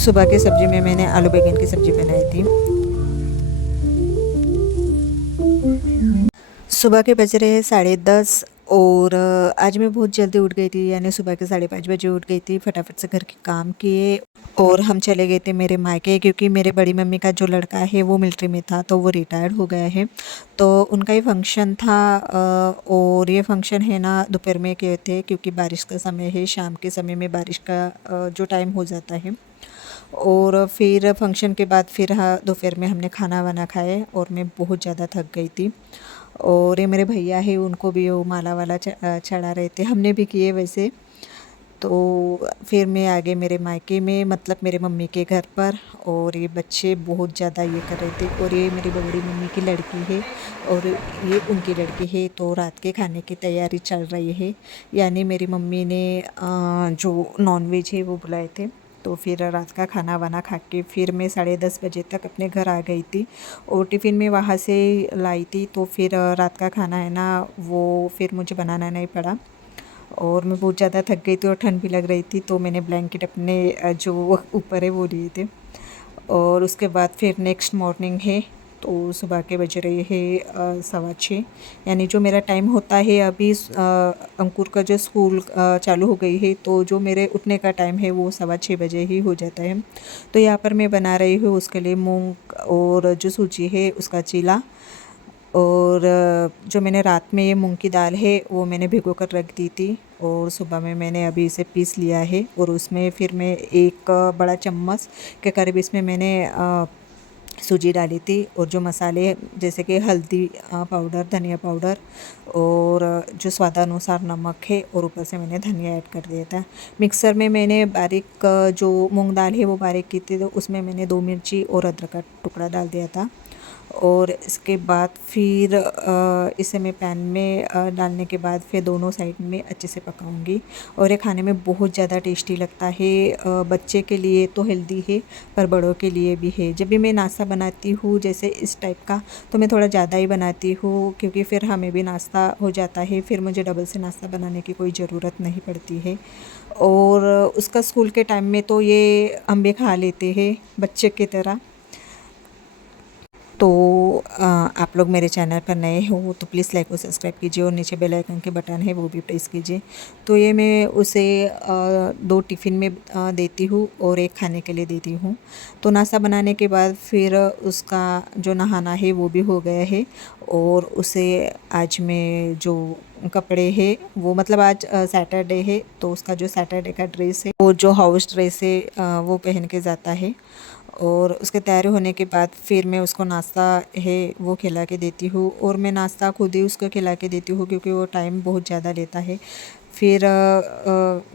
सुबह की सब्ज़ी में मैंने आलू बैंगन की सब्ज़ी बनाई थी। सुबह के बज रहे हैं 10:30 और आज मैं बहुत जल्दी उठ गई थी, यानी सुबह के 5:30 बजे उठ गई थी। फटाफट से घर के काम किए और हम चले गए थे मेरे मायके, क्योंकि मेरे बड़ी मम्मी का जो लड़का है वो मिलिट्री में था, तो वो रिटायर्ड हो गया है। तो उनका ही फंक्शन था और ये फंक्शन है ना दोपहर में किए थे, क्योंकि बारिश का समय है। शाम के समय में बारिश का जो टाइम हो जाता है। और फिर फंक्शन के बाद फिर हाँ दोपहर में हमने खाना वाना खाए और मैं बहुत ज़्यादा थक गई थी। और ये मेरे भैया है, उनको भी वो माला वाला चढ़ा रहे थे, हमने भी किए वैसे। तो फिर मैं आ गई मेरे मायके में, मतलब मेरे मम्मी के घर पर। और ये बच्चे बहुत ज़्यादा ये कर रहे थे, और ये मेरी बड़ी मम्मी की लड़की है और ये उनकी लड़की है। तो रात के खाने की तैयारी चल रही है, यानी मेरी मम्मी ने जो नॉनवेज है वो बुलाए थे। तो फिर रात का खाना वाना खा के फिर मैं 10:30 बजे तक अपने घर आ गई थी, और टिफ़िन में वहाँ से लाई थी। तो फिर रात का खाना है ना वो फिर मुझे बनाना नहीं पड़ा, और मैं बहुत ज़्यादा थक गई थी और ठंड भी लग रही थी, तो मैंने ब्लैंकेट अपने जो ऊपर है वो लिए थे। और उसके बाद फिर नेक्स्ट मॉर्निंग है, तो सुबह के बज रहे हैं 6:15, यानी जो मेरा टाइम होता है अभी अंकुर का जो स्कूल चालू हो गई है, तो जो मेरे उठने का टाइम है वो 6:15 बजे ही हो जाता है। तो यहाँ पर मैं बना रही हूँ उसके लिए मूंग और जो सूजी है उसका चीला। और जो मैंने रात में ये मूंग की दाल है वो मैंने भिगो कर रख दी थी, और सुबह में मैंने अभी इसे पीस लिया है। और उसमें फिर मैं एक बड़ा चम्मच के करीब इसमें मैंने सूजी डाली थी, और जो मसाले जैसे कि हल्दी पाउडर, धनिया पाउडर और जो स्वादानुसार नमक है, और ऊपर से मैंने धनिया ऐड कर दिया था। मिक्सर में मैंने बारीक जो मूंग दाल है वो बारीक की थी, तो उसमें मैंने 2 मिर्ची और अदरक का टुकड़ा डाल दिया था। और इसके बाद फिर इसे मैं पैन में डालने के बाद फिर दोनों साइड में अच्छे से पकाऊंगी। और ये खाने में बहुत ज़्यादा टेस्टी लगता है। बच्चे के लिए तो हेल्दी है, पर बड़ों के लिए भी है। जब भी मैं नाश्ता बनाती हूँ जैसे इस टाइप का, तो मैं थोड़ा ज़्यादा ही बनाती हूँ, क्योंकि फिर हमें भी नाश्ता हो जाता है, फिर मुझे डबल से नाश्ता बनाने की कोई ज़रूरत नहीं पड़ती है। और उसका स्कूल के टाइम में तो ये हम भी खा लेते हैं बच्चे की तरह। तो आप लोग मेरे चैनल पर नए हो तो प्लीज़ लाइक और सब्सक्राइब कीजिए, और नीचे बेल आइकन के बटन है वो भी प्रेस कीजिए। तो ये मैं उसे 2 टिफ़िन में देती हूँ और एक खाने के लिए देती हूँ। तो नाश्ता बनाने के बाद फिर उसका जो नहाना है वो भी हो गया है। और उसे आज मैं जो कपड़े है वो, मतलब आज सैटरडे है, तो उसका जो सैटरडे का ड्रेस है वो जो हाउस ड्रेस है वो पहन के जाता है। और उसके तैयार होने के बाद फिर मैं उसको नाश्ता है वो खिला के देती हूँ, और मैं नाश्ता खुद ही उसको खिला के देती हूँ, क्योंकि वो टाइम बहुत ज़्यादा लेता है। फिर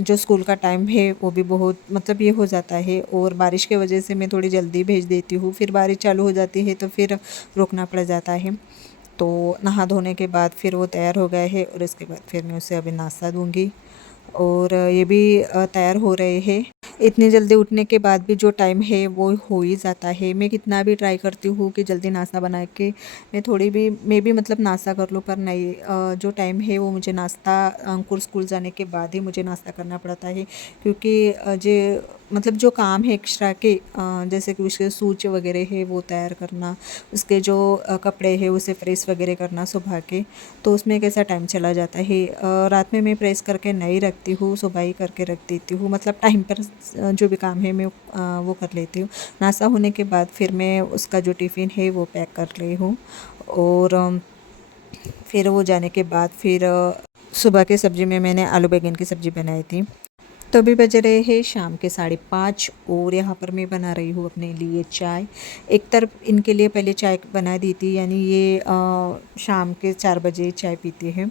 जो स्कूल का टाइम है वो भी बहुत, मतलब ये हो जाता है, और बारिश की वजह से मैं थोड़ी जल्दी भेज देती हूँ। फिर बारिश चालू हो जाती है तो फिर रुकना पड़ जाता है। तो नहा धोने के बाद फिर वो तैयार हो गए हैं, और इसके बाद फिर मैं उसे अभी नाश्ता दूँगी। और ये भी तैयार हो रहे हैं। इतनी जल्दी उठने के बाद भी जो टाइम है वो हो ही जाता है। मैं कितना भी ट्राई करती हूँ कि जल्दी नाश्ता बना के मैं भी मतलब नाश्ता कर लूँ, पर नहीं, जो टाइम है वो मुझे नाश्ता अंकुर स्कूल जाने के बाद ही मुझे नाश्ता करना पड़ता है, क्योंकि मतलब जो काम है एक्स्ट्रा के, जैसे कि उसके सूच वगैरह है वो तैयार करना, उसके जो कपड़े हैं उसे प्रेस वगैरह करना सुबह के, तो उसमें कैसा टाइम चला जाता है। रात में मैं प्रेस करके नहीं रखती हूँ, सुबह ही करके रख देती हूँ, मतलब टाइम पर जो भी काम है मैं वो कर लेती हूँ। नाश्ता होने के बाद फिर मैं उसका जो टिफ़िन है वो पैक कर रही हूँ। और फिर वो जाने के बाद फिर सुबह की सब्ज़ी में मैंने आलू बैंगन की सब्ज़ी बनाई थी। तो अभी बज रहे हैं शाम के 5:30, और यहाँ पर मैं बना रही हूँ अपने लिए चाय। एक तरफ इनके लिए पहले चाय बना दी थी, यानी ये शाम के 4 बजे चाय पीते हैं,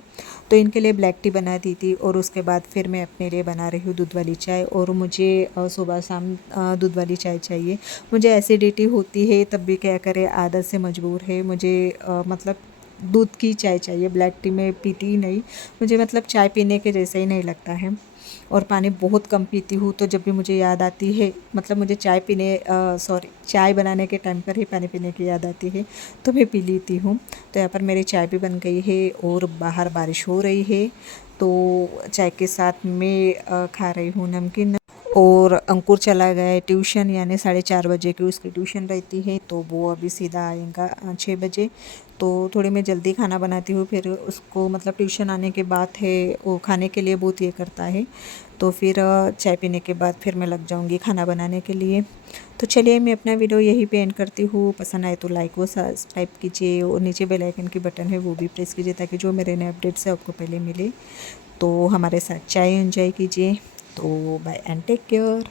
तो इनके लिए ब्लैक टी बना दी थी। और उसके बाद फिर मैं अपने लिए बना रही हूँ दूध वाली चाय, और मुझे सुबह शाम दूध वाली चाय चाहिए। मुझे एसिडिटी होती है, तब भी क्या करें, आदत से मजबूर है। मुझे मतलब दूध की चाय चाहिए, ब्लैक टी में पीती ही नहीं। मुझे मतलब चाय पीने के जैसा ही नहीं लगता है। और पानी बहुत कम पीती हूँ, तो जब भी मुझे याद आती है, मतलब मुझे चाय बनाने के टाइम पर ही पानी पीने की याद आती है, तो मैं पी लेती हूँ। तो यहाँ पर मेरी चाय भी बन गई है, और बाहर बारिश हो रही है, तो चाय के साथ मैं खा रही हूँ नमकीन। और अंकुर चला गया है ट्यूशन, यानी 4:30 बजे की उसकी ट्यूशन रहती है, तो वो अभी सीधा आएगा 6 बजे। तो थोड़ी मैं जल्दी खाना बनाती हूँ, फिर उसको मतलब ट्यूशन आने के बाद है वो खाने के लिए बहुत ये करता है, तो फिर चाय पीने के बाद फिर मैं लग जाऊँगी खाना बनाने के लिए। तो चलिए मैं अपना वीडियो यहीं पे एंड करती हूँ। पसंद आए तो लाइक व सब्सक्राइब कीजिए, और नीचे बेल आइकन की बटन है वो भी प्रेस कीजिए, ताकि जो मेरे नए अपडेट्स है आपको पहले मिले। तो हमारे साथ चाय एंजॉय कीजिए। तो बाय एंड टेक केयर।